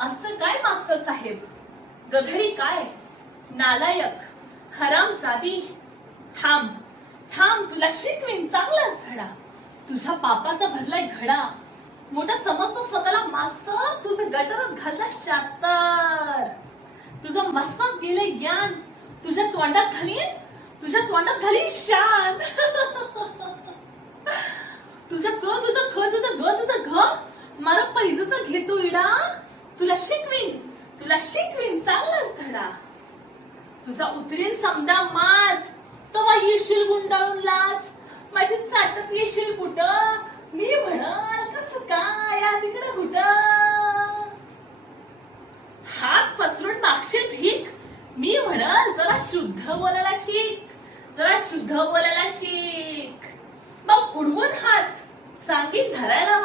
असं काय मास्तर साहेब? गधडी काय? नालायक हराम साधी थांब थांब तुला शिकवीन चांगलाच धडा. तुझ्या पापाचा भरलाय घडा. मोठा समजतो स्वतःला मास्तर तुझं गटरात घालला शास्तर. तुझं मस्तक गेले ज्ञान. तुझ्या तोंडात घालीन? तुझ्या तोंडात घालीन शान. तुझं क तुझं ख तुझं ग तुझं घ. मला पैजूचा घेतो इडा शिकवीन. तुला शिकवीन चांगलाच धडा. तुझा उतरीन समजा माज. तवा येशील गुंडाळून लाज. माझी चाटत येशील कुठ? मी म्हणाल कस काय? आज इकडे कुठं? हात पसरून मागशील भीक. मी म्हणाल जरा शुद्ध बोलायला शिक. जरा शुद्ध बोलायला शिक. मग उडवून हात. सांगीन धरायला